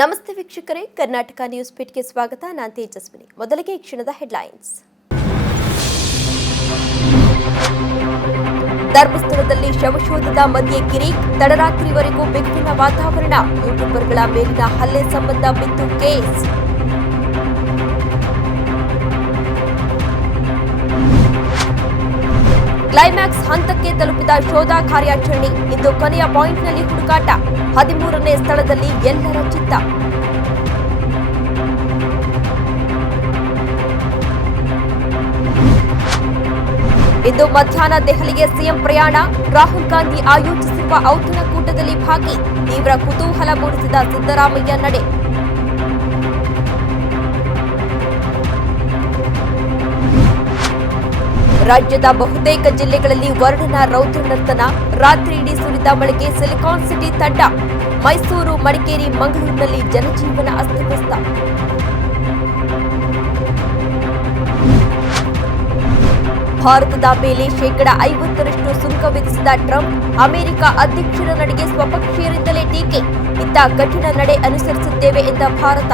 ನಮಸ್ತೆ ವೀಕ್ಷಕರೇ, ಕರ್ನಾಟಕ ನ್ಯೂಸ್ ಪೀಟ್ಗೆ ಸ್ವಾಗತ. ನಾನು ತೇಜಸ್ವಿನಿ. ಮೊದಲಿಗೆ ಈ ಕ್ಷಣದ ಹೆಡ್ಲೈನ್ಸ್. ಧರ್ಮಸ್ಥಳದಲ್ಲಿ ಶವಶೋಧದ ಮಧ್ಯೆ ಕಿರಿಕ್, ತಡರಾತ್ರಿವರೆಗೂ ಬಿಗುವಿನ ವಾತಾವರಣ. ಯೂಟ್ಯೂಬರ್ಗಳ ಮೇಲಿನ ಹಲ್ಲೆ ಸಂಬಂಧ ಬಿದ್ದು ಕೇಸ್. ಕ್ಲೈಮ್ಯಾಕ್ಸ್ ಹಂತಕ್ಕೆ ತಲುಪಿದ ಶೋಧ ಕಾರ್ಯಾಚರಣೆ. ಇಂದು ಕೊನೆಯ ಪಾಯಿಂಟ್ನಲ್ಲಿ ಹುಡುಕಾಟ. 13ನೇ ಸ್ಥಳದಲ್ಲಿ ಎಲ್ಲರ ಚಿತ್ತ. ಇಂದು ಮಧ್ಯಾಹ್ನ ದೆಹಲಿಗೆ ಸಿಎಂ ಪ್ರಯಾಣ. ರಾಹುಲ್ ಗಾಂಧಿ ಆಯೋಜಿಸಿರುವ ಔತಣಕೂಟದಲ್ಲಿ ಭಾಗಿ. ತೀವ್ರ ಕುತೂಹಲ ಮೂಡಿಸಿದ ಸಿದ್ದರಾಮಯ್ಯ ನಡೆ. ರಾಜ್ಯದ ಬಹುತೇಕ ಜಿಲ್ಲೆಗಳಲ್ಲಿ ವರುಣನ ರೌದ್ರ ನರ್ತನ. ರಾತ್ರಿ ಇಡೀ ಸುರಿದ ಮಳೆಗೆ ಸಿಲಿಕಾನ್ ಸಿಟಿ ತಂಡ. ಮೈಸೂರು, ಮಡಿಕೇರಿ, ಮಂಗಳೂರಿನಲ್ಲಿ ಜನಜೀವನ ಅಸ್ತವ್ಯಸ್ತ. ಭಾರತದ ಮೇಲೆ ಶೇಕಡ 50ರಷ್ಟು ಸುಂಕ ವಿಧಿಸಿದ ಟ್ರಂಪ್. ಅಮೆರಿಕ ಅಧ್ಯಕ್ಷರ ನಡೆಗೆ ಸ್ವಪಕ್ಷೀಯರಿಂದಲೇ ಟೀಕೆ. ಇತ್ತ ಕಠಿಣ ನಡೆ ಅನುಸರಿಸುತ್ತೇವೆ ಎಂದ ಭಾರತ.